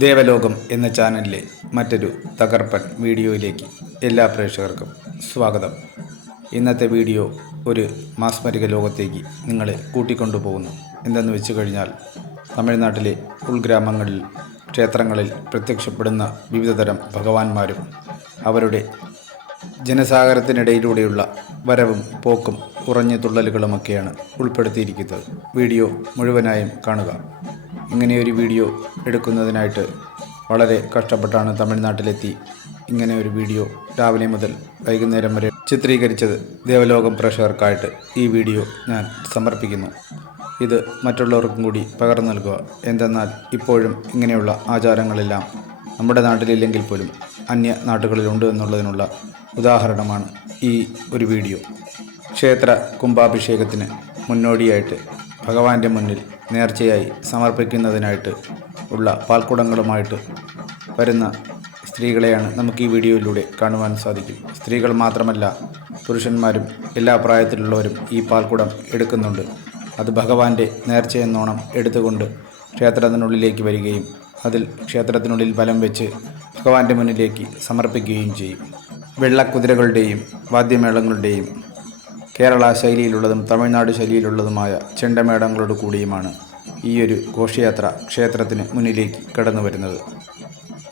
ദേവലോകം എന്ന ചാനലിലെ മറ്റൊരു തകർപ്പൻ വീഡിയോയിലേക്ക് എല്ലാ പ്രേക്ഷകർക്കും സ്വാഗതം. ഇന്നത്തെ വീഡിയോ ഒരു മാസ്മരിക ലോകത്തേക്ക് നിങ്ങളെ കൂട്ടിക്കൊണ്ടുപോകുന്നു. എന്തെന്ന് വെച്ച് കഴിഞ്ഞാൽ തമിഴ്നാട്ടിലെ ഉൾഗ്രാമങ്ങളിൽ ക്ഷേത്രങ്ങളിൽ പ്രത്യക്ഷപ്പെടുന്ന വിവിധതരം ഭഗവാന്മാരും അവരുടെ ജനസാഗരത്തിനിടയിലൂടെയുള്ള വരവും പോക്കും കുറഞ്ഞ തുള്ളലുകളുമൊക്കെയാണ് ഉൾപ്പെടുത്തിയിരിക്കുന്നത്. വീഡിയോ മുഴുവനായും കാണുക. ഇങ്ങനെയൊരു വീഡിയോ എടുക്കുന്നതിനായിട്ട് വളരെ കഷ്ടപ്പെട്ടാണ് തമിഴ്നാട്ടിലെത്തി ഇങ്ങനെ ഒരു വീഡിയോ രാവിലെ മുതൽ വൈകുന്നേരം വരെ ചിത്രീകരിച്ചത് ദേവലോകം പ്രേക്ഷകർക്കായിട്ട് ഈ വീഡിയോ ഞാൻ സമർപ്പിക്കുന്നു. ഇത് മറ്റുള്ളവർക്കും കൂടി പകർന്നു നൽകുക. എന്തെന്നാൽ ഇപ്പോഴും ഇങ്ങനെയുള്ള ആചാരങ്ങളെല്ലാം നമ്മുടെ നാട്ടിലില്ലെങ്കിൽ പോലും അന്യ നാടുകളിലുണ്ട് എന്നുള്ളതിനുള്ള ഉദാഹരണമാണ് ഈ ഒരു വീഡിയോ. ക്ഷേത്ര കുംഭാഭിഷേകത്തിന് മുന്നോടിയായിട്ട് ഭഗവാന്റെ മുന്നിൽ നേർച്ചയായി സമർപ്പിക്കുന്നതിനായിട്ട് ഉള്ള പാൽക്കുടങ്ങളുമായിട്ട് വരുന്ന സ്ത്രീകളെയാണ് നമുക്ക് ഈ വീഡിയോയിലൂടെ കാണുവാൻ സാധിക്കും. സ്ത്രീകൾ മാത്രമല്ല പുരുഷന്മാരും എല്ലാ പ്രായത്തിലുള്ളവരും ഈ പാൽക്കുടം എടുക്കുന്നുണ്ട്. അത് ഭഗവാന്റെ നേർച്ചയെന്നോണം എടുത്തുകൊണ്ട് ക്ഷേത്രത്തിനുള്ളിലേക്ക് വരികയും അതിൽ ക്ഷേത്രത്തിനുള്ളിൽ ബലം വെച്ച് ഭഗവാന്റെ മുന്നിലേക്ക് സമർപ്പിക്കുകയും ചെയ്യും. വെള്ളക്കുതിരകളുടെയും വാദ്യമേളങ്ങളുടെയും കേരള ശൈലിയിലുള്ളതും തമിഴ്നാട് ശൈലിയിലുള്ളതുമായ ചെണ്ടമേടങ്ങളോട് കൂടിയുമാണ് ഒരു ഘോഷയാത്ര ക്ഷേത്രത്തിന് മുന്നിലേക്ക് കടന്നു വരുന്നത്.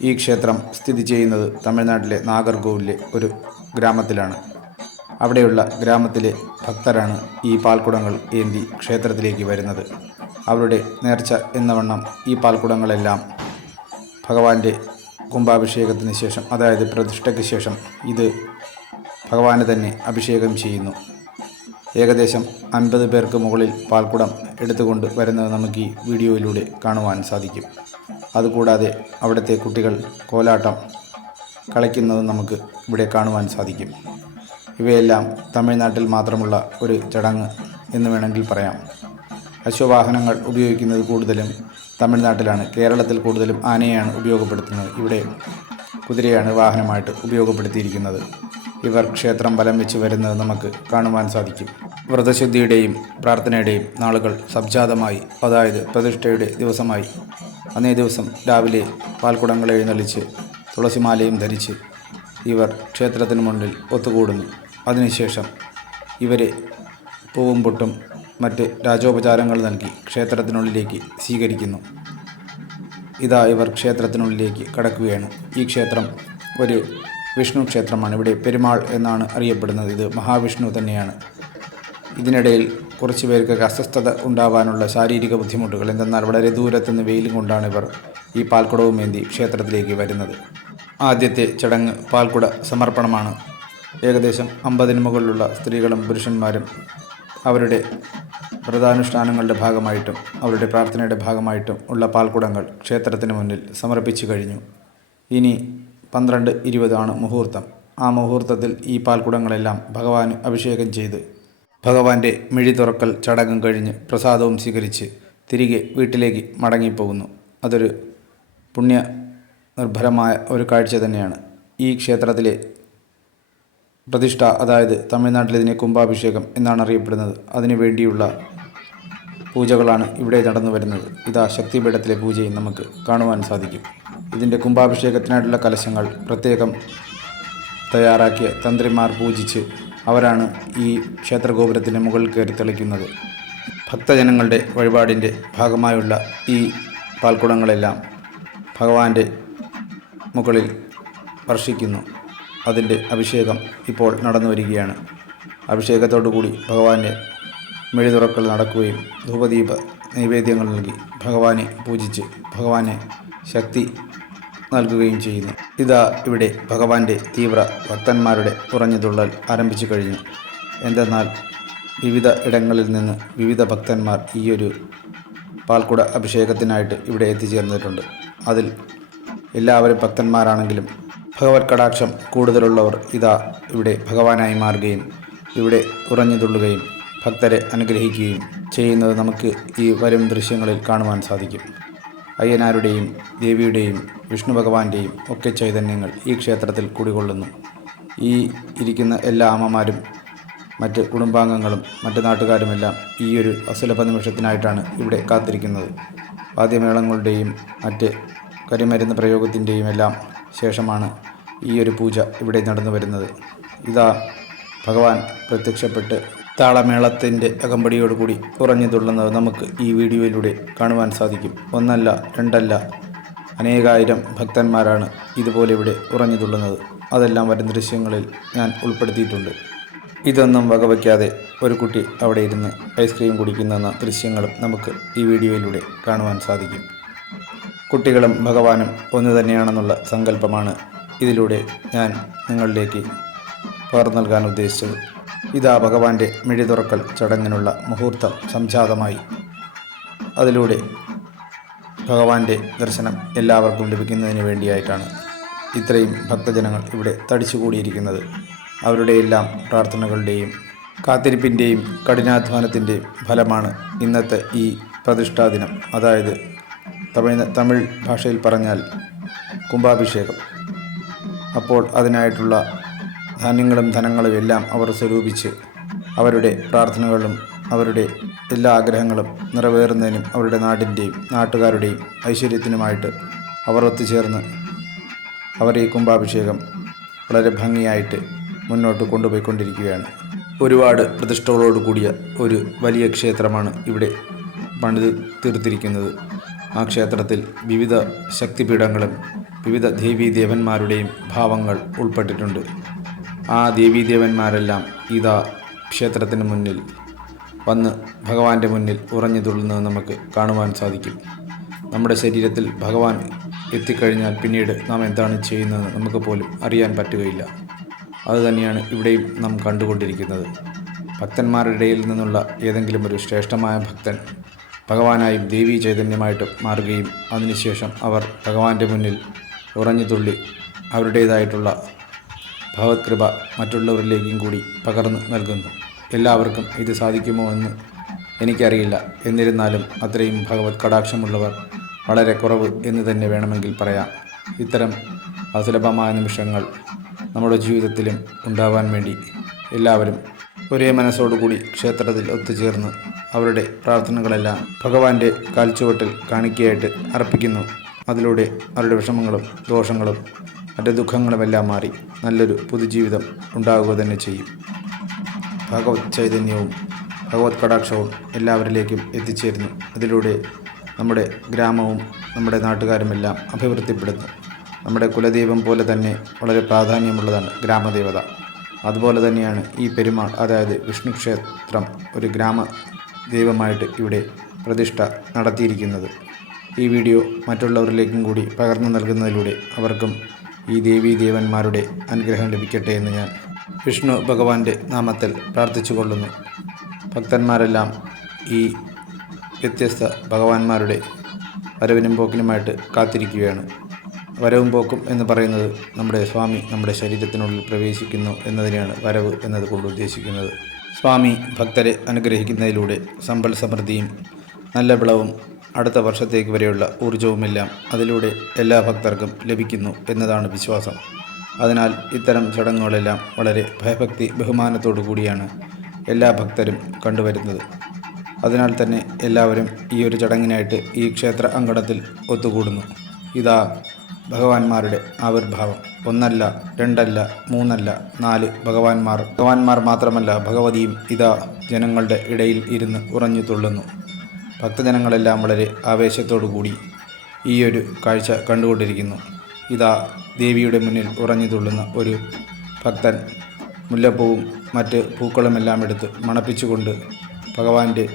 ഈ ക്ഷേത്രം സ്ഥിതി ചെയ്യുന്നത് തമിഴ്നാട്ടിലെ നാഗർകോവിലെ ഒരു ഗ്രാമത്തിലാണ്. അവിടെയുള്ള ഗ്രാമത്തിലെ ഭക്തരാണ് ഈ പാൽക്കുടങ്ങൾ ഏന്തി ക്ഷേത്രത്തിലേക്ക് വരുന്നത്. അവരുടെ നേർച്ച എന്നവണ്ണം ഈ പാൽക്കുടങ്ങളെല്ലാം ഭഗവാന്റെ കുംഭാഭിഷേകത്തിന് ശേഷം അതായത് പ്രതിഷ്ഠയ്ക്ക് ശേഷം ഇത് ഭഗവാനെ തന്നെ അഭിഷേകം ചെയ്യുന്നു. ഏകദേശം അൻപത് പേർക്ക് മുകളിൽ പാൽക്കുടം എടുത്തുകൊണ്ട് വരുന്നത് നമുക്ക് ഈ വീഡിയോയിലൂടെ കാണുവാൻ സാധിക്കും. അതുകൂടാതെ അവിടുത്തെ കുട്ടികൾ കോലാട്ടം കളിക്കുന്നതും നമുക്ക് ഇവിടെ കാണുവാൻ സാധിക്കും. ഇവയെല്ലാം തമിഴ്നാട്ടിൽ മാത്രമുള്ള ഒരു ചടങ്ങ് എന്ന് വേണമെങ്കിൽ പറയാം. അശ്വവാഹനങ്ങൾ ഉപയോഗിക്കുന്നത് കൂടുതലും തമിഴ്നാട്ടിലാണ്. കേരളത്തിൽ കൂടുതലും ആനയാണ് ഉപയോഗപ്പെടുത്തുന്നത്. ഇവിടെ കുതിരയാണ് വാഹനമായിട്ട് ഉപയോഗപ്പെടുത്തിയിരിക്കുന്നത്. ഇവർ ക്ഷേത്രം ബലം വെച്ച് വരുന്നത് നമുക്ക് കാണുവാൻ സാധിക്കും. വ്രതശുദ്ധിയുടെയും പ്രാർത്ഥനയുടെയും നാളുകൾ സംജാതമായി അതായത് പ്രതിഷ്ഠയുടെ ദിവസമായി. അന്നേ ദിവസം രാവിലെ പാൽക്കുടങ്ങൾ എഴുന്നള്ളിച്ച് തുളസിമാലയും ധരിച്ച് ഇവർ ക്ഷേത്രത്തിന് മുന്നിൽ ഒത്തുകൂടുന്നു. അതിനുശേഷം ഇവരെ പൂവും പൊട്ടും മറ്റ് രാജോപചാരങ്ങൾ നൽകി ക്ഷേത്രത്തിനുള്ളിലേക്ക് സ്വീകരിക്കുന്നു. ഇതാ ഇവർ ക്ഷേത്രത്തിനുള്ളിലേക്ക് കടക്കുകയാണ്. ഈ ക്ഷേത്രം ഒരു വിഷ്ണു ക്ഷേത്രമാണ് ഇവിടെ പെരുമാൾ എന്നാണ് അറിയപ്പെടുന്നത്. ഇത് മഹാവിഷ്ണു തന്നെയാണ്. ഇതിനിടയിൽ കുറച്ച് പേർക്ക് അസ്വസ്ഥത ഉണ്ടാവാനുള്ള ശാരീരിക ബുദ്ധിമുട്ടുകൾ. എന്തെന്നാൽ വളരെ ദൂരത്തുനിന്ന് വെയിലും കൊണ്ടാണ് ഇവർ ഈ പാൽക്കുടവും ഏന്തി ക്ഷേത്രത്തിലേക്ക് വരുന്നത്. ആദ്യത്തെ ചടങ്ങ് പാൽക്കുട സമർപ്പണമാണ്. ഏകദേശം അമ്പതിന് മുകളിലുള്ള സ്ത്രീകളും പുരുഷന്മാരും അവരുടെ വ്രതാനുഷ്ഠാനങ്ങളുടെ ഭാഗമായിട്ടും അവരുടെ പ്രാർത്ഥനയുടെ ഭാഗമായിട്ടും ഉള്ള പാൽക്കുടങ്ങൾ ക്ഷേത്രത്തിന് മുന്നിൽ സമർപ്പിച്ചു കഴിഞ്ഞു. ഇനി പന്ത്രണ്ട് ഇരുപതാണ് മുഹൂർത്തം. ആ മുഹൂർത്തത്തിൽ ഈ പാൽക്കുടങ്ങളെല്ലാം ഭഗവാന് അഭിഷേകം ചെയ്ത് ഭഗവാന്റെ മിഴി തുറക്കൽ ചടങ്ങും കഴിഞ്ഞ് പ്രസാദവും സ്വീകരിച്ച് തിരികെ വീട്ടിലേക്ക് മടങ്ങിപ്പോകുന്നു. അതൊരു പുണ്യ നിർഭരമായ ഒരു കാഴ്ച തന്നെയാണ്. ഈ ക്ഷേത്രത്തിലെ പ്രതിഷ്ഠ അതായത് തമിഴ്നാട്ടിൽ ഇതിനെ കുംഭാഭിഷേകം എന്നാണ് അറിയപ്പെടുന്നത്. അതിനു വേണ്ടിയുള്ള പൂജകളാണ് ഇവിടെ നടന്നു വരുന്നത്. ഇതാ ശക്തിപീഠത്തിലെ പൂജയും നമുക്ക് കാണുവാൻ സാധിക്കും. ഇതിന്റെ കുംഭാഭിഷേകത്തിനായിട്ടുള്ള കലശങ്ങൾ പ്രത്യേകം തയ്യാറാക്കിയ തന്ത്രിമാർ പൂജിച്ച് അവരാണ് ഈ ക്ഷേത്രഗോപുരത്തിന്റെ മുകളിൽ കയറി തെളിക്കുന്നത്. ഭക്തജനങ്ങളുടെ വഴിപാടിന്റെ ഭാഗമായുള്ള ഈ പാൽക്കുടങ്ങളെല്ലാം ഭഗവാന്റെ മുകളിൽ വർഷിക്കുന്നു. അതിന്റെ അഭിഷേകം ഇപ്പോൾ നടന്നു വരികയാണ്. അഭിഷേകത്തോടു കൂടി ഭഗവാന്റെ മെഴി തുറക്കൽ നടക്കുകയും ധൂപദീപ നൈവേദ്യങ്ങൾ നൽകി ഭഗവാനെ പൂജിച്ച് ഭഗവാനെ ശക്തി നൽകുകയും ചെയ്യുന്നു. ഇതാ ഇവിടെ ഭഗവാന്റെ തീവ്ര ഭക്തന്മാരുടെ ഉറഞ്ഞുതുള്ളൽ ആരംഭിച്ചു കഴിഞ്ഞു. എന്തെന്നാൽ വിവിധ ഇടങ്ങളിൽ നിന്ന് വിവിധ ഭക്തന്മാർ ഈയൊരു പാൽക്കുട അഭിഷേകത്തിനായിട്ട് ഇവിടെ എത്തിച്ചേർന്നിട്ടുണ്ട്. അതിൽ എല്ലാവരും ഭക്തന്മാരാണെങ്കിലും ഭഗവത് കടാക്ഷം കൂടുതലുള്ളവർ ഇതാ ഇവിടെ ഭഗവാനായി മാറുകയും ഇവിടെ ഉറഞ്ഞുതുള്ളുകയും ഭക്തരെ അനുഗ്രഹിക്കുകയും ചെയ്യുന്നത് നമുക്ക് ഈ വരും ദൃശ്യങ്ങളിൽ കാണുവാൻ സാധിക്കും. അയ്യനാരുടെയും ദേവിയുടെയും വിഷ്ണു ഭഗവാന്റെയും ഒക്കെ ചൈതന്യങ്ങൾ ഈ ക്ഷേത്രത്തിൽ കുടികൊള്ളുന്നു. ഈ ഇരിക്കുന്ന എല്ലാ അമ്മമാരും മറ്റ് കുടുംബാംഗങ്ങളും മറ്റ് നാട്ടുകാരുമെല്ലാം ഈ ഒരു അസുലഭ നിമിഷത്തിനായിട്ടാണ് ഇവിടെ കാത്തിരിക്കുന്നത്. വാദ്യമേളങ്ങളുടെയും മറ്റ് കരിമരുന്ന് പ്രയോഗത്തിന്റെയും എല്ലാം ശേഷമാണ് ഈ ഒരു പൂജ ഇവിടെ നടന്നു വരുന്നത് ഇതാ ഭഗവാൻ പ്രത്യക്ഷപ്പെട്ട് താളമേളത്തിന്റെ അകമ്പടിയോടുകൂടി ഉറഞ്ഞു തുള്ളുന്നത് നമുക്ക് ഈ വീഡിയോയിലൂടെ കാണുവാൻ സാധിക്കും. ഒന്നല്ല രണ്ടല്ല അനേകായിരം ഭക്തന്മാരാണ് ഇതുപോലെ ഇവിടെ ഉറഞ്ഞു തുള്ളുന്നത്. അതെല്ലാം വരും ദൃശ്യങ്ങളിൽ ഞാൻ ഉൾപ്പെടുത്തിയിട്ടുണ്ട്. ഇതൊന്നും വകവയ്ക്കാതെ ഒരു കുട്ടി അവിടെ ഇരുന്ന് ഐസ്ക്രീം കുടിക്കുന്ന ദൃശ്യങ്ങളും നമുക്ക് ഈ വീഡിയോയിലൂടെ കാണുവാൻ സാധിക്കും. കുട്ടികളും ഭഗവാനും ഒന്ന് തന്നെയാണെന്നുള്ള സങ്കല്പമാണ് ഇതിലൂടെ ഞാൻ നിങ്ങളിലേക്ക് പകർന്നു നൽകാൻ ഉദ്ദേശിച്ചത്. ഇതാ ഭഗവാന്റെ മിഴി തുറക്കൽ ചടങ്ങിനുള്ള മുഹൂർത്തം സംജാതമായി. അതിലൂടെ ഭഗവാന്റെ ദർശനം എല്ലാവർക്കും ലഭിക്കുന്നതിന് വേണ്ടിയായിട്ടാണ് ഇത്രയും ഭക്തജനങ്ങൾ ഇവിടെ തടിച്ചുകൂടിയിരിക്കുന്നത്. അവരുടെ എല്ലാം പ്രാർത്ഥനകളുടെയും കാത്തിരിപ്പിന്റെയും കഠിനാധ്വാനത്തിന്റെയും ഫലമാണ് ഇന്നത്തെ ഈ പ്രതിഷ്ഠാ ദിനം അതായത് തമിഴ് തമിഴ് ഭാഷയിൽ പറഞ്ഞാൽ കുംഭാഭിഷേകം. അപ്പോൾ അതിനായിട്ടുള്ള ധാന്യങ്ങളും ധനങ്ങളും എല്ലാം അവർ സ്വരൂപിച്ച് അവരുടെ പ്രാർത്ഥനകളും അവരുടെ എല്ലാ ആഗ്രഹങ്ങളും നിറവേറുന്നതിനും അവരുടെ നാടിന്റെയും നാട്ടുകാരുടെയും ഐശ്വര്യത്തിനുമായിട്ട് അവർ ഒത്തുചേർന്ന് അവർ ഈ കുംഭാഭിഷേകം വളരെ ഭംഗിയായിട്ട് മുന്നോട്ട് കൊണ്ടുപോയിക്കൊണ്ടിരിക്കുകയാണ്. ഒരുപാട് പ്രതിഷ്ഠകളോട് കൂടിയ ഒരു വലിയ ക്ഷേത്രമാണ് ഇവിടെ പണിത് തീർത്തിരിക്കുന്നത്. ആ ക്ഷേത്രത്തിൽ വിവിധ ശക്തിപീഠങ്ങളും വിവിധ ദേവീ ദേവന്മാരുടെയും ഭാവങ്ങൾ ഉൾപ്പെട്ടിട്ടുണ്ട്. ആ ദേവീദേവന്മാരെല്ലാം ഇതാ ക്ഷേത്രത്തിന് മുന്നിൽ വന്ന് ഭഗവാന്റെ മുന്നിൽ ഉറഞ്ഞു തുള്ളുന്നത് നമുക്ക് കാണുവാൻ സാധിക്കും. നമ്മുടെ ശരീരത്തിൽ ഭഗവാൻ എത്തിക്കഴിഞ്ഞാൽ പിന്നീട് നാം എന്താണ് ചെയ്യുന്നതെന്ന് നമുക്ക് പോലും അറിയാൻ പറ്റുകയില്ല. അതുതന്നെയാണ് ഇവിടെയും നാം കണ്ടുകൊണ്ടിരിക്കുന്നത്. ഭക്തന്മാരുടെ ഇടയിൽ നിന്നുള്ള ഏതെങ്കിലും ഒരു ശ്രേഷ്ഠമായ ഭക്തൻ ഭഗവാനായും ദേവീ ചൈതന്യമായിട്ട് മാറുകയും അതിനുശേഷം അവർ ഭഗവാന്റെ മുന്നിൽ ഉറഞ്ഞു തുള്ളി അവരുടേതായിട്ടുള്ള ഭഗവത്കൃപ മറ്റുള്ളവരിലേക്കും കൂടി പകർന്നു നൽകുന്നു. എല്ലാവർക്കും ഇത് സാധിക്കുമോ എന്ന് എനിക്കറിയില്ല. എന്നിരുന്നാലും അത്രയും ഭഗവത് കടാക്ഷമുള്ളവർ വളരെ കുറവ് എന്ന് തന്നെ വേണമെങ്കിൽ പറയാം. ഇത്തരം അസുലഭമായ നിമിഷങ്ങൾ നമ്മുടെ ജീവിതത്തിലും ഉണ്ടാവാൻ വേണ്ടി എല്ലാവരും ഒരേ മനസ്സോടുകൂടി ക്ഷേത്രത്തിൽ ഒത്തുചേർന്ന് അവരുടെ പ്രാർത്ഥനകളെല്ലാം ഭഗവാന്റെ കാൽച്ചുവട്ടിൽ കാണിക്കയായിട്ട് അർപ്പിക്കുന്നു. അതിലൂടെ അവരുടെ വിഷമങ്ങളും ദോഷങ്ങളും മറ്റ് ദുഃഖങ്ങളുമെല്ലാം മാറി. നല്ലൊരു പുതുജീവിതം ഉണ്ടാകുക തന്നെ ചെയ്യും. ഭഗവത് ചൈതന്യവും ഭഗവത് കടാക്ഷവും എല്ലാവരിലേക്കും എത്തിച്ചേരുന്നു. അതിലൂടെ നമ്മുടെ ഗ്രാമവും നമ്മുടെ നാട്ടുകാരുമെല്ലാം അഭിവൃദ്ധിപ്പെടുന്നു. നമ്മുടെ കുലദൈവം പോലെ തന്നെ വളരെ പ്രാധാന്യമുള്ളതാണ് ഗ്രാമദേവത. അതുപോലെ തന്നെയാണ് ഈ പെരുമാൾ അതായത് വിഷ്ണു ക്ഷേത്രം ഒരു ഗ്രാമ ദൈവമായിട്ട് ഇവിടെ പ്രതിഷ്ഠ നടത്തിയിരിക്കുന്നത്. ഈ വീഡിയോ മറ്റുള്ളവരിലേക്കും കൂടി പകർന്നു നൽകുന്നതിലൂടെ അവർക്കും ഈ ദേവീ ദേവന്മാരുടെ അനുഗ്രഹം ലഭിക്കട്ടെ എന്ന് ഞാൻ വിഷ്ണു ഭഗവാന്റെ നാമത്തിൽ പ്രാർത്ഥിച്ചു കൊള്ളുന്നു ഭക്തന്മാരെല്ലാം ഈ വ്യത്യസ്ത ഭഗവാന്മാരുടെ വരവിനും പോക്കിനുമായിട്ട് കാത്തിരിക്കുകയാണ്. വരവും പോക്കും എന്ന് പറയുന്നത് നമ്മുടെ സ്വാമി നമ്മുടെ ശരീരത്തിനുള്ളിൽ പ്രവേശിക്കുന്നു എന്നതിനെയാണ് വരവ് എന്നതുകൊണ്ട് ഉദ്ദേശിക്കുന്നത്. സ്വാമി ഭക്തരെ അനുഗ്രഹിക്കുന്നതിലൂടെ സമ്പൽ സമൃദ്ധിയും നല്ല വിളവും അടുത്ത വർഷത്തേക്ക് വരെയുള്ള ഊർജവുമെല്ലാം അതിലൂടെ എല്ലാ ഭക്തർക്കും ലഭിക്കുന്നു എന്നതാണ് വിശ്വാസം. അതിനാൽ ഇത്തരം ചടങ്ങുകളെല്ലാം വളരെ ഭയഭക്തി ബഹുമാനത്തോടു കൂടിയാണ് എല്ലാ ഭക്തരും കണ്ടുവരുന്നത്. അതിനാൽ തന്നെ എല്ലാവരും ഈ ഒരു ചടങ്ങിനായിട്ട് ഈ ക്ഷേത്ര അങ്കണത്തിൽ ഒത്തുകൂടുന്നു. ഇതാ ഭഗവാന്മാരുടെ ആവിർഭാവം. ഒന്നല്ല രണ്ടല്ല മൂന്നല്ല നാല് ഭഗവാന്മാർ. ഭഗവാന്മാർ മാത്രമല്ല ഭഗവതിയും ഇതാ ജനങ്ങളുടെ ഇടയിൽ ഇരുന്ന് ഉറഞ്ഞു തുള്ളുന്നു. ഭക്തജനങ്ങളെല്ലാം വളരെ ആവേശത്തോടു കൂടി ഈ ഒരു കാഴ്ച കണ്ടുകൊണ്ടിരിക്കുന്നു. ഇതാ ദേവിയുടെ മുന്നിൽ ഉറഞ്ഞു തുള്ളുന്ന ഒരു ഭക്തൻ മുല്ലപ്പൂവും മറ്റ് പൂക്കളുമെല്ലാം എടുത്ത് മണപ്പിച്ചുകൊണ്ട് ഭഗവാന്റെ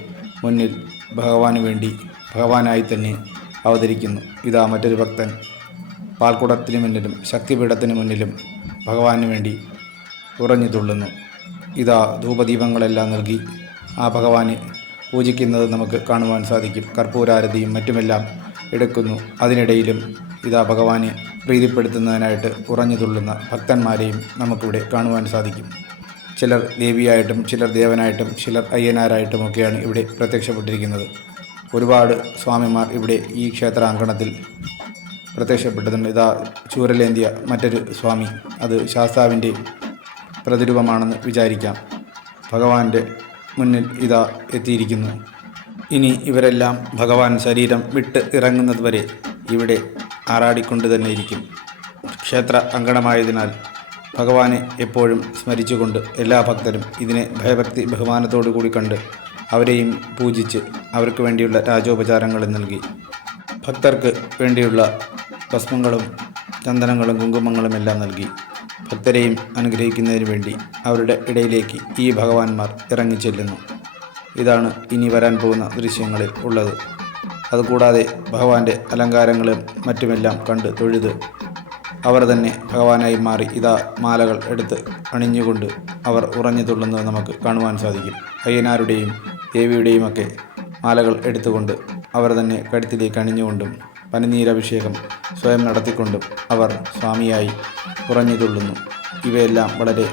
മുന്നിൽ ഭഗവാന് വേണ്ടി ഭഗവാനായി തന്നെ അവതരിക്കുന്നു. ഇതാ മറ്റൊരു ഭക്തൻ പാൽക്കുടത്തിന് മുന്നിലും ശക്തിപീഠത്തിന് മുന്നിലും ഭഗവാന് വേണ്ടി ഉറഞ്ഞു തുള്ളുന്നു. ഇതാ ധൂപദീപങ്ങളെല്ലാം നൽകി ആ ഭഗവാനെ പൂജിക്കുന്നത് നമുക്ക് കാണുവാൻ സാധിക്കും. കർപ്പൂരാരതിയും മറ്റുമെല്ലാം എടുക്കുന്നു. അതിനിടയിലും ഇതാ ഭഗവാനെ പ്രീതിപ്പെടുത്തുന്നതിനായിട്ട് ഉറഞ്ഞു തുള്ളുന്ന ഭക്തന്മാരെയും നമുക്കിവിടെ കാണുവാൻ സാധിക്കും. ചിലർ ദേവിയായിട്ടും ചിലർ ദേവനായിട്ടും ചിലർ അയ്യനാരായിട്ടുമൊക്കെയാണ് ഇവിടെ പ്രത്യക്ഷപ്പെട്ടിരിക്കുന്നത്. ഒരുപാട് സ്വാമിമാർ ഇവിടെ ഈ ക്ഷേത്രാങ്കണത്തിൽ പ്രത്യക്ഷപ്പെട്ടതുണ്ട്. ഇതാ ചൂരലേന്തിയ മറ്റൊരു സ്വാമി. അത് ശാസ്താവിന്റെ പ്രതിരൂപമാണെന്ന് വിചാരിക്കാം. ഭഗവാന്റെ മുന്നിൽ ഇതാ എത്തിയിരിക്കുന്നു. ഇനി ഇവരെല്ലാം ഭഗവാൻ ശരീരം വിട്ട് ഇറങ്ങുന്നത് വരെ ഇവിടെ ആറാടിക്കൊണ്ട് തന്നെ ഇരിക്കും. ക്ഷേത്ര അങ്കണമായതിനാൽ ഭഗവാനെ എപ്പോഴും സ്മരിച്ചുകൊണ്ട് എല്ലാ ഭക്തരും ഇതിനെ ഭയഭക്തി ബഹുമാനത്തോടു കൂടി കണ്ട് അവരെയും പൂജിച്ച് അവർക്ക് വേണ്ടിയുള്ള രാജോപചാരങ്ങൾ നൽകി. ഭക്തർക്ക് വേണ്ടിയുള്ള ഭസ്മങ്ങളും ചന്ദനങ്ങളും കുങ്കുമങ്ങളും എല്ലാം നൽകി. ഭക്തരെയും അനുഗ്രഹിക്കുന്നതിന് വേണ്ടി അവരുടെ ഇടയിലേക്ക് ഈ ഭഗവാന്മാർ ഇറങ്ങിച്ചെല്ലുന്നു. ഇതാണ് ഇനി വരാൻ പോകുന്ന ദൃശ്യങ്ങളിൽ ഉള്ളത്. അതുകൂടാതെ ഭഗവാന്റെ അലങ്കാരങ്ങളും മറ്റുമെല്ലാം കണ്ട് തൊഴുത് അവർ തന്നെ ഭഗവാനായി മാറി ഇതാ മാലകൾ എടുത്ത് അണിഞ്ഞുകൊണ്ട് അവർ ഉറഞ്ഞു തുള്ളുന്നത് നമുക്ക് കാണുവാൻ സാധിക്കും. അയ്യനാരുടെയും ദേവിയുടെയും ഒക്കെ മാലകൾ എടുത്തുകൊണ്ട് അവർ തന്നെ കഴുത്തിലേക്ക് അണിഞ്ഞുകൊണ്ടും പനിനീരഭിഷേകം സ്വയം നടത്തിക്കൊണ്ടും അവർ സ്വാമിയായി ഉറഞ്ഞു തുള്ളുന്നു ഇവയെല്ലാം വളരെ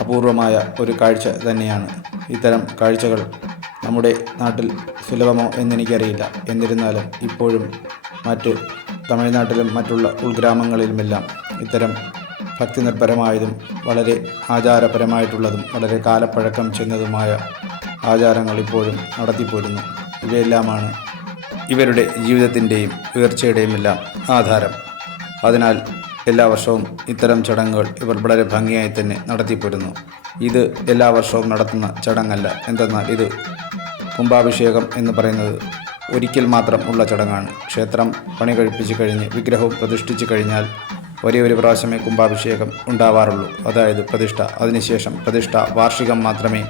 അപൂർവമായ ഒരു കാഴ്ച തന്നെയാണ്. ഇത്തരം കാഴ്ചകൾ നമ്മുടെ നാട്ടിൽ സുലഭമോ എന്നെനിക്കറിയില്ല. എന്നിരുന്നാലും ഇപ്പോഴും മറ്റ് തമിഴ്നാട്ടിലും മറ്റുള്ള ഉൾഗ്രാമങ്ങളിലുമെല്ലാം ഇത്തരം ഭക്തി നിർഭരമായതും വളരെ ആചാരപരമായിട്ടുള്ളതും വളരെ കാലപ്പഴക്കം ചെന്നതുമായ ആചാരങ്ങൾ ഇപ്പോഴും നടത്തിപ്പോരുന്നു. ഇവയെല്ലാമാണ് ഇവരുടെ ജീവിതത്തിന്റെയും ഉയർച്ചയുടെയും എല്ലാം ആധാരം. അതിനാൽ എല്ലാ വർഷവും ഇത്തരം ചടങ്ങുകൾ ഇവർ വളരെ ഭംഗിയായി തന്നെ നടത്തിപ്പോരുന്നു. ഇത് എല്ലാ വർഷവും നടത്തുന്ന ചടങ്ങല്ല. എന്തെന്നാൽ ഇത് കുംഭാഭിഷേകം എന്ന് പറയുന്നത് ഒരിക്കൽ മാത്രം ഉള്ള ചടങ്ങാണ്. ക്ഷേത്രം പണി കഴിപ്പിച്ച് കഴിഞ്ഞ് വിഗ്രഹവും പ്രതിഷ്ഠിച്ചു കഴിഞ്ഞാൽ ഒരേ ഒരു പ്രാവശ്യമേ കുംഭാഭിഷേകം ഉണ്ടാവാറുള്ളൂ. അതായത് പ്രതിഷ്ഠ. അതിനുശേഷം പ്രതിഷ്ഠ വാർഷികം മാത്രമേ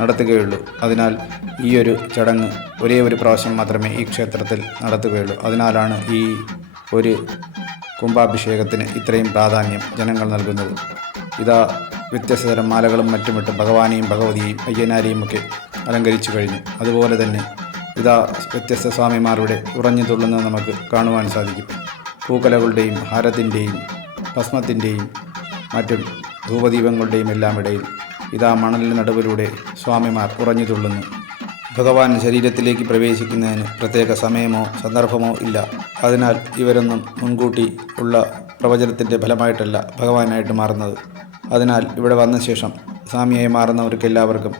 നടത്തുകയുള്ളൂ. അതിനാൽ ഈ ഒരു ചടങ്ങ് ഒരേ ഒരു പ്രാവശ്യം മാത്രമേ ഈ ക്ഷേത്രത്തിൽ നടത്തുകയുള്ളൂ. അതിനാലാണ് ഈ ഒരു കുംഭാഭിഷേകത്തിന് ഇത്രയും പ്രാധാന്യം ജനങ്ങൾ നൽകുന്നത്. ഇതാ വ്യത്യസ്ത തരം മാലകളും മറ്റുമിട്ട് ഭഗവാനെയും ഭഗവതിയെയും അയ്യനാരെയും ഒക്കെ അലങ്കരിച്ചു കഴിഞ്ഞു. അതുപോലെ തന്നെ ഇതാ വ്യത്യസ്ത സ്വാമിമാരുടെ ഉറഞ്ഞു തുള്ളുന്നത് നമുക്ക് കാണുവാൻ സാധിക്കും. പൂക്കലകളുടെയും ഹാരത്തിന്റെയും ഭസ്മത്തിന്റെയും മറ്റും ധൂപദീപങ്ങളുടെയും എല്ലാം ഇടയിൽ ഇതാ മണലിന് നടുവിലൂടെ സ്വാമിമാർ ഉറഞ്ഞു തുള്ളുന്നു. ഭഗവാൻ ശരീരത്തിലേക്ക് പ്രവേശിക്കുന്നതിന് പ്രത്യേക സമയമോ സന്ദർഭമോ ഇല്ല. അതിനാൽ ഇവരൊന്നും മുൻകൂട്ടി ഉള്ള പ്രവചനത്തിന്റെ ഫലമായിട്ടല്ല ഭഗവാനായിട്ട് മാറുന്നത്. അതിനാൽ ഇവിടെ വന്ന ശേഷം സ്വാമിയായി മാറുന്നവർക്ക് എല്ലാവർക്കും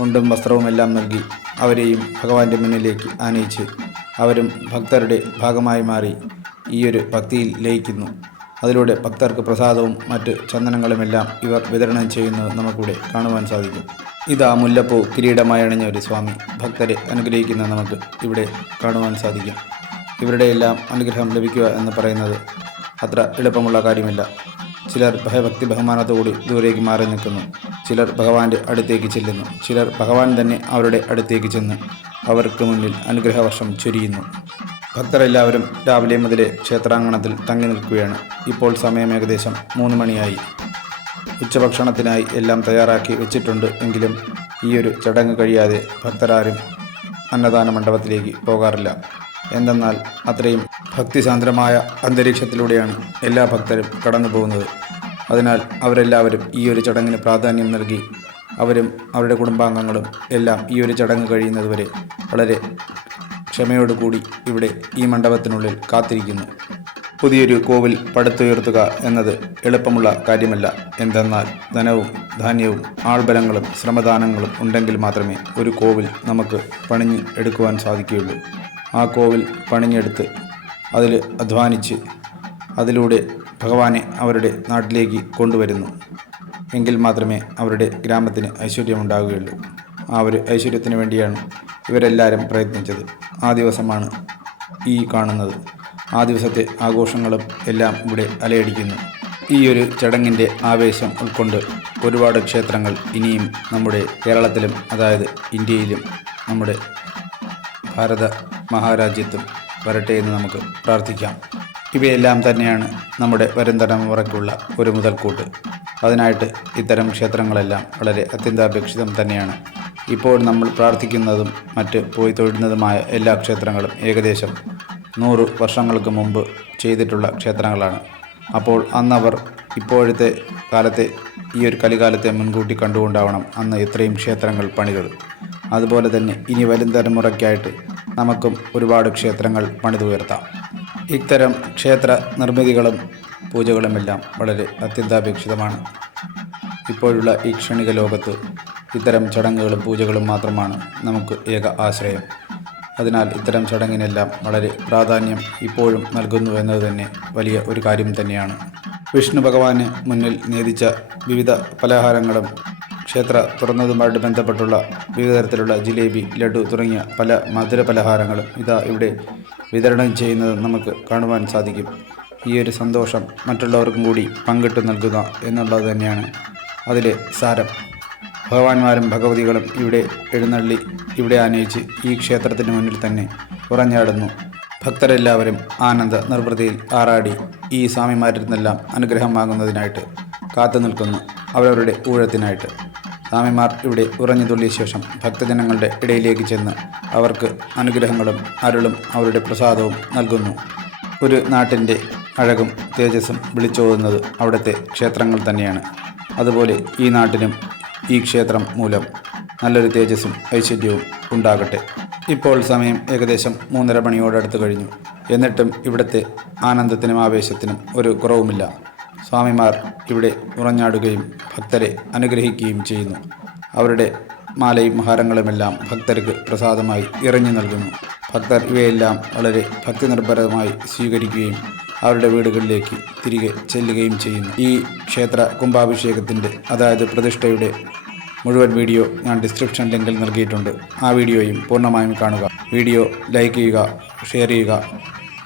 മുണ്ടും വസ്ത്രവും എല്ലാം നൽകി അവരെയും ഭഗവാന്റെ മുന്നിലേക്ക് ആനയിച്ച് അവരും ഭക്തരുടെ ഭാഗമായി മാറി ഈയൊരു ഭക്തിയിൽ ലയിക്കുന്നു. അതിലൂടെ ഭക്തർക്ക് പ്രസാദവും മറ്റ് ചന്ദനങ്ങളുമെല്ലാം ഇവർ വിതരണം ചെയ്യുന്നത് നമുക്കിവിടെ കാണുവാൻ സാധിക്കും. ഇതാ മുല്ലപ്പൂ കിരീടമായി അണിഞ്ഞ ഒരു സ്വാമി. ഭക്തരെ അനുഗ്രഹിക്കുന്ന നമുക്ക് ഇവിടെ കാണുവാൻ സാധിക്കും. ഇവരുടെയെല്ലാം അനുഗ്രഹം ലഭിക്കുക എന്ന് പറയുന്നത് അത്ര എളുപ്പമുള്ള കാര്യമില്ല. ചിലർ ഭയഭക്തി ബഹുമാനത്തോടെ ദൂരേക്ക് മാറി നിൽക്കുന്നു. ചിലർ ഭഗവാന്റെ അടുത്തേക്ക് ചെല്ലുന്നു. ചിലർ ഭഗവാൻ തന്നെ അവരുടെ അടുത്തേക്ക് ചെന്ന് അവർക്ക് മുന്നിൽ അനുഗ്രഹവർഷം ചൊരിയുന്നു. ഭക്തരെല്ലാവരും രാവിലെ മുതലേ ക്ഷേത്രാങ്കണത്തിൽ തങ്ങി നിൽക്കുകയാണ്. ഇപ്പോൾ സമയം ഏകദേശം മൂന്ന് മണിയായി. ഉച്ചഭക്ഷണത്തിനായി എല്ലാം തയ്യാറാക്കി വെച്ചിട്ടുണ്ട് എങ്കിലും ഈ ഒരു ചടങ്ങ് കഴിയാതെ ഭക്തരാരും അന്നദാന മണ്ഡപത്തിലേക്ക് പോകാറില്ല. എന്തെന്നാൽ അത്രയും ഭക്തിസാന്ദ്രമായ അന്തരീക്ഷത്തിലൂടെയാണ് എല്ലാ ഭക്തരും കടന്നു പോകുന്നത്. അതിനാൽ അവരെല്ലാവരും ഈ ഒരു ചടങ്ങിന് പ്രാധാന്യം നൽകി അവരും അവരുടെ കുടുംബാംഗങ്ങളും എല്ലാം ഈ ഒരു ചടങ്ങ് കഴിയുന്നതുവരെ വളരെ ക്ഷമയോടുകൂടി ഇവിടെ ഈ മണ്ഡപത്തിനുള്ളിൽ കാത്തിരിക്കുന്നു. പുതിയൊരു കോവിൽ പടുത്തുയർത്തുക എന്നത് എളുപ്പമുള്ള കാര്യമല്ല. എന്തെന്നാൽ ധനവും ധാന്യവും ആൾബലങ്ങളും ശ്രമദാനങ്ങളും ഉണ്ടെങ്കിൽ മാത്രമേ ഒരു കോവിൽ നമുക്ക് പണിഞ്ഞ് എടുക്കുവാൻ സാധിക്കുകയുള്ളൂ. ആ കോവിൽ പണിഞ്ഞെടുത്ത് അതിൽ അധ്വാനിച്ച് അതിലൂടെ ഭഗവാനെ അവരുടെ നാട്ടിലേക്ക് കൊണ്ടുവരുന്നു. എങ്കിൽ മാത്രമേ അവരുടെ ഗ്രാമത്തിന് ഐശ്വര്യമുണ്ടാകുകയുള്ളൂ. ആ ഒരു ഐശ്വര്യത്തിന് വേണ്ടിയാണ് ഇവരെല്ലാവരും പ്രയത്നിച്ചത് ആ ദിവസമാണ് ഈ കാണുന്നത്. ആ ദിവസത്തെ ആഘോഷങ്ങളും എല്ലാം ഇവിടെ അലയടിക്കുന്നു. ഈ ഒരു ചടങ്ങിന്റെ ആവേശം ഉൾക്കൊണ്ട് ഒരുപാട് ക്ഷേത്രങ്ങൾ ഇനിയും നമ്മുടെ കേരളത്തിലും അതായത് ഇന്ത്യയിലും നമ്മുടെ ഭാരത മഹാരാജ്യത്തും വരട്ടെ എന്ന് നമുക്ക് പ്രാർത്ഥിക്കാം. ഇവയെല്ലാം തന്നെയാണ് നമ്മുടെ വരും തലമുറയ്ക്കുള്ള ഒരു മുതൽക്കൂട്ട്. അതിനായിട്ട് ഇത്തരം ക്ഷേത്രങ്ങളെല്ലാം വളരെ അത്യന്താപേക്ഷിതം തന്നെയാണ്. ഇപ്പോൾ നമ്മൾ പ്രാർത്ഥിക്കുന്നതും മറ്റ് പോയി തൊഴുന്നതുമായ എല്ലാ ക്ഷേത്രങ്ങളും ഏകദേശം നൂറ് വർഷങ്ങൾക്ക് മുമ്പ് ചെയ്തിട്ടുള്ള ക്ഷേത്രങ്ങളാണ്. അപ്പോൾ അന്നവർ ഇപ്പോഴത്തെ കാലത്തെ ഈ ഒരു കലികാലത്തെ മുൻകൂട്ടി കണ്ടുകൊണ്ടാവണം അന്ന് ഇത്രയും ക്ഷേത്രങ്ങൾ പണിതത്. അതുപോലെ തന്നെ ഇനി വരും തലമുറയ്ക്കായിട്ട് നമുക്കും ഒരുപാട് ക്ഷേത്രങ്ങൾ പണിതുയർത്താം. ഇത്തരം ക്ഷേത്ര നിർമ്മിതികളും പൂജകളുമെല്ലാം വളരെ അത്യന്താപേക്ഷിതമാണ്. ഇപ്പോഴുള്ള ഈ ക്ഷണിക ലോകത്ത് ഇത്തരം ചടങ്ങുകളും പൂജകളും മാത്രമാണ് നമുക്ക് ഏക ആശ്രയം. അതിനാൽ ഇത്തരം ചടങ്ങിനെല്ലാം വളരെ പ്രാധാന്യം ഇപ്പോഴും നൽകുന്നു എന്നത് തന്നെ വലിയ ഒരു കാര്യം തന്നെയാണ്. വിഷ്ണു ഭഗവാന് മുന്നിൽ നേതിച്ച വിവിധ പലഹാരങ്ങളും ക്ഷേത്ര തുറന്നതുമായിട്ട് ബന്ധപ്പെട്ടുള്ള വിവിധ തരത്തിലുള്ള ജിലേബി ലഡു തുടങ്ങിയ പല മധുര പലഹാരങ്ങളും ഇതാ ഇവിടെ വിതരണം ചെയ്യുന്നത് നമുക്ക് കാണുവാൻ സാധിക്കും. ഈ ഒരു സന്തോഷം മറ്റുള്ളവർക്കും കൂടി പങ്കിട്ട് നൽകുക എന്നുള്ളത് തന്നെയാണ് അതിലെ സാരം. ഭഗവാന്മാരും ഭഗവതികളും ഇവിടെ എഴുന്നള്ളി ഇവിടെ ആനയിച്ച് ഈ ക്ഷേത്രത്തിന് മുന്നിൽ തന്നെ ഉറഞ്ഞാടുന്നു. ഭക്തരെല്ലാവരും ആനന്ദ നിർവൃതിയിൽ ആറാടി ഈ സ്വാമിമാരിൽ നിന്നെല്ലാം അനുഗ്രഹം വാങ്ങുന്നതിനായിട്ട് കാത്തു നിൽക്കുന്നു അവരവരുടെ ഊഴത്തിനായിട്ട്. സ്വാമിമാർ ഇവിടെ ഉറഞ്ഞു തുള്ളിയ ശേഷം ഭക്തജനങ്ങളുടെ ഇടയിലേക്ക് ചെന്ന് അവർക്ക് അനുഗ്രഹങ്ങളും അരുളും അവരുടെ പ്രസാദവും നൽകുന്നു. ഒരു നാട്ടിന്റെ അഴകും തേജസ്സും വിളിച്ചോതുന്നത് അവിടുത്തെ ക്ഷേത്രങ്ങൾ തന്നെയാണ്. അതുപോലെ ഈ നാട്ടിനും ഈ ക്ഷേത്രം മൂലം നല്ലൊരു തേജസ്സും ഐശ്വര്യവും ഉണ്ടാകട്ടെ. ഇപ്പോൾ സമയം ഏകദേശം മൂന്നര മണിയോടടുത്ത് കഴിഞ്ഞു. എന്നിട്ടും ഇവിടുത്തെ ആനന്ദത്തിനും ആവേശത്തിനും ഒരു കുറവുമില്ല. സ്വാമിമാർ ഇവിടെ ഉറഞ്ഞാടുകയും ഭക്തരെ അനുഗ്രഹിക്കുകയും ചെയ്യുന്നു. അവരുടെ മാലയും ഹാരങ്ങളുമെല്ലാം ഭക്തർക്ക് പ്രസാദമായി ഇറങ്ങി നൽകുന്നു. ഭക്തർ ഇവയെല്ലാം വളരെ ഭക്തി നിർഭരമായി സ്വീകരിക്കുകയും അവരുടെ വീടുകളിലേക്ക് തിരികെ ചെല്ലുകയും ചെയ്യുന്നു. ഈ ക്ഷേത്ര കുംഭാഭിഷേകത്തിന്റെ അതായത് പ്രതിഷ്ഠയുടെ മുഴുവൻ വീഡിയോ ഞാൻ ഡിസ്ക്രിപ്ഷൻ ലിങ്കിൽ നൽകിയിട്ടുണ്ട്. ആ വീഡിയോയും പൂർണമായും കാണുക. വീഡിയോ ലൈക്ക് ചെയ്യുക ഷെയർ ചെയ്യുക.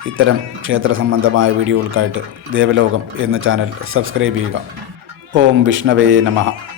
ഇത്തരം ക്ഷേത്ര സംബന്ധമായ വീഡിയോകൾക്കായിട്ട് ദേവലോകം എന്ന ചാനൽ സബ്സ്ക്രൈബ് ചെയ്യുക. ഓം വിഷ്ണവേ നമഃ.